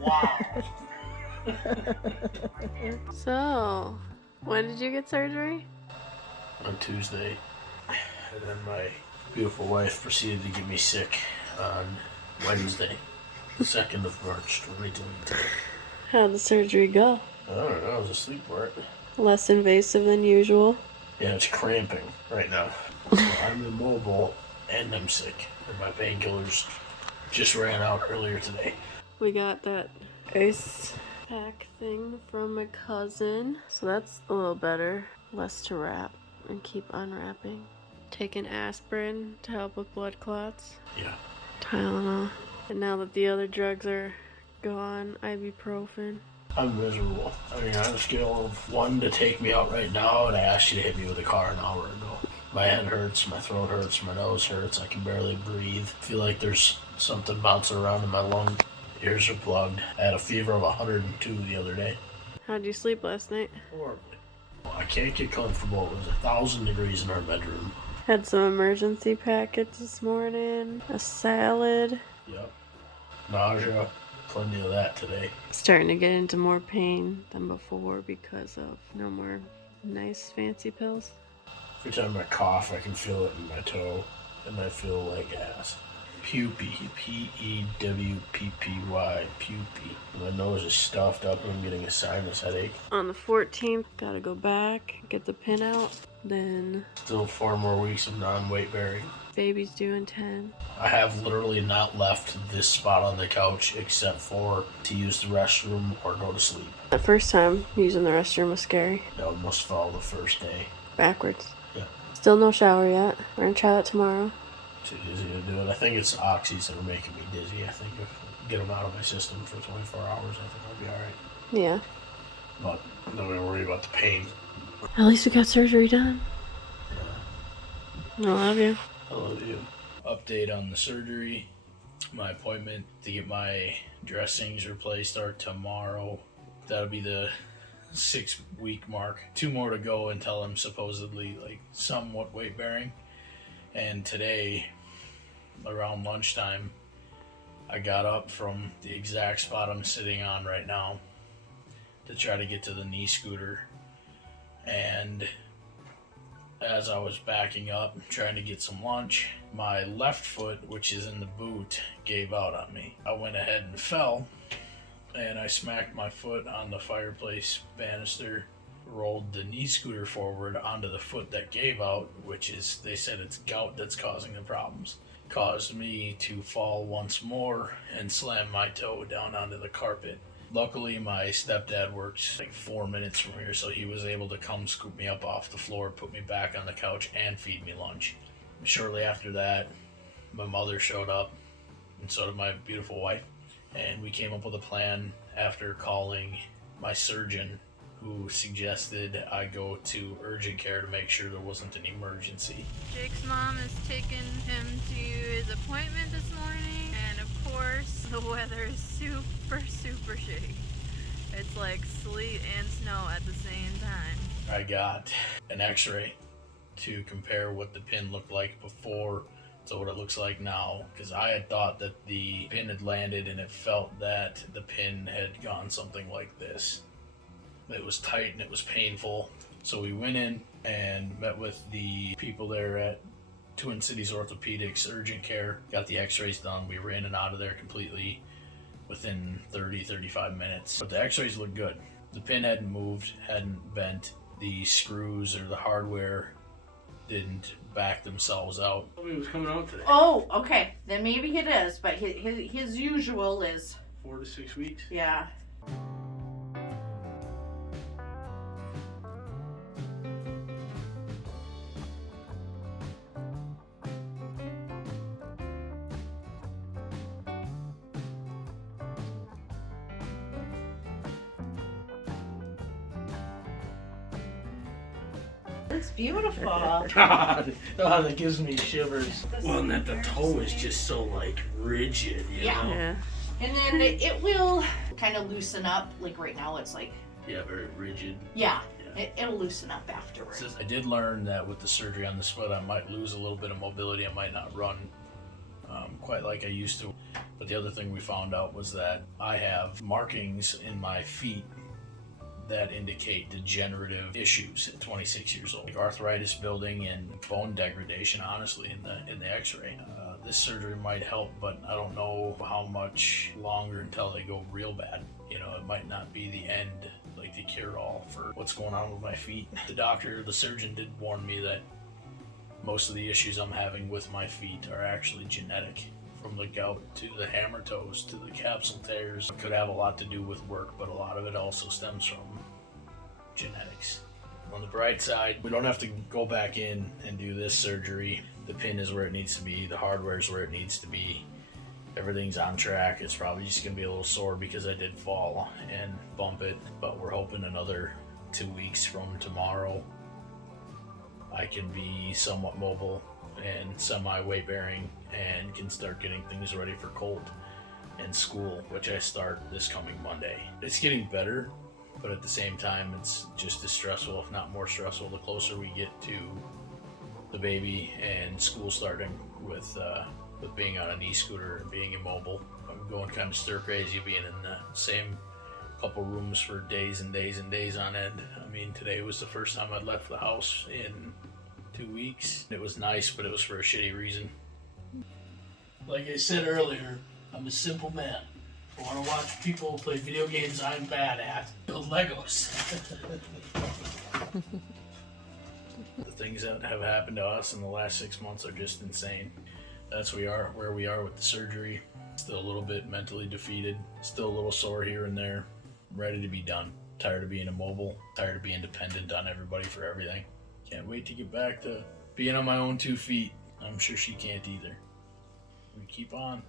Wow. So, when did you get surgery? On Tuesday. And then my beautiful wife proceeded to get me sick on Wednesday, the 2nd of March, 2022. How'd the surgery go? I don't know, I was asleep for it. Less invasive than usual? Yeah, it's cramping right now. So I'm immobile and I'm sick. And my painkillers just ran out earlier today. We got that ice pack thing from my cousin, so that's a little better. Less to wrap and keep unwrapping. Taking aspirin to help with blood clots. Yeah. Tylenol. And now that the other drugs are gone, ibuprofen. I'm miserable. I mean, on a scale of 1 to take me out right now, and I asked you to hit me with a car an hour ago. My head hurts, my throat hurts, my nose hurts, I can barely breathe. I feel like there's something bouncing around in my lung. Ears are plugged. I had a fever of 102 the other day. How'd you sleep last night? Horribly. I can't get comfortable. It was 1,000 degrees in our bedroom. Had some emergency packets this morning. A salad. Yep. Nausea. Plenty of that today. Starting to get into more pain than before because of no more nice fancy pills. Every time I cough, I can feel it in my toe, and I feel like ass. Pupy. P-E-W-P-P-Y. Pupy. My nose is stuffed up and I'm getting a sinus headache. On the 14th, gotta go back, get the pin out. Then Still 4 more weeks of non-weight bearing. baby's due in 10. I have literally not left this spot on the couch except for to use the restroom or go to sleep. The first time using the restroom was scary. I almost fell the first day. Backwards. Yeah. Still no shower yet. We're gonna try that tomorrow. Too dizzy to do it. I think it's oxys that are making me dizzy. I think if I get them out of my system for 24 hours, I think I'll be alright. Yeah. But I'm not gonna worry about the pain. At least we got surgery done. Yeah. I love you. I love you. Update on the surgery. My appointment to get my dressings replaced are tomorrow. That'll be the 6-week mark. 2 more to go until I'm supposedly somewhat weight bearing. And today, around lunchtime, I got up from the exact spot I'm sitting on right now to try to get to the knee scooter. And as I was backing up, trying to get some lunch, my left foot, which is in the boot, gave out on me. I went ahead and fell, and I smacked my foot on the fireplace banister, rolled the knee scooter forward onto the foot that gave out, which is, they said it's gout that's causing the problems. Caused me to fall once more and slam my toe down onto the carpet. Luckily, my stepdad works 4 minutes from here, so he was able to come scoop me up off the floor, put me back on the couch, and feed me lunch. Shortly after that, my mother showed up, and so did my beautiful wife, and we came up with a plan after calling my surgeon, who suggested I go to urgent care to make sure there wasn't an emergency. Jake's mom is taking him to his appointment this morning, and of course, the weather is super shitty. It's like sleet and snow at the same time. I got an x-ray to compare what the pin looked like before to what it looks like now, because I had thought that the pin had landed and it felt that the pin had gone something like this. It was tight and it was painful. So we went in and met with the people there at Twin Cities Orthopedics Urgent Care, got the x-rays done. We were in and out of there completely within 30-35 minutes. But the x-rays looked good. The pin hadn't moved, hadn't bent. The screws or the hardware didn't back themselves out. It was coming out today. Oh, okay. Then maybe it is, but his usual is 4 to 6 weeks. yeah. It's beautiful. God, oh, that gives me shivers. Well, and that the toe is just so rigid, you know? Yeah. And then it will kind of loosen up. Like right now, it's Very rigid. yeah. It'll loosen up afterwards. I did learn that with the surgery on this foot, I might lose a little bit of mobility. I might not run quite like I used to. But the other thing we found out was that I have markings in my feet that indicate degenerative issues at 26 years old, like arthritis building and bone degradation. Honestly, in the X-ray, this surgery might help, but I don't know how much longer until they go real bad. You know, it might not be the end, like the cure-all for what's going on with my feet. The surgeon did warn me that most of the issues I'm having with my feet are actually genetic. From the gout to the hammer toes to the capsule tears. It could have a lot to do with work, but a lot of it also stems from genetics. On the bright side, we don't have to go back in and do this surgery. The pin is where it needs to be, the hardware is where it needs to be. Everything's on track. It's probably just going to be a little sore because I did fall and bump it, but we're hoping another 2 weeks from tomorrow I can be somewhat mobile and semi-weight bearing and can start getting things ready for Colt and school, which I start this coming Monday. It's getting better, but at the same time it's just as stressful, if not more stressful, the closer we get to the baby and school starting with being on an e-scooter and being immobile. I'm going kind of stir crazy being in the same couple rooms for days and days and days on end. I mean, today was the first time I'd left the house in 2 weeks. It was nice, but it was for a shitty reason. Like I said earlier, I'm a simple man. I want to watch people play video games I'm bad at. Build Legos. The things that have happened to us in the last 6 months are just insane. That's where we are with the surgery. Still a little bit mentally defeated. Still a little sore here and there. Ready to be done. Tired of being immobile. Tired of being dependent on everybody for everything. Can't wait to get back to being on my own 2 feet. I'm sure she can't either. We keep on.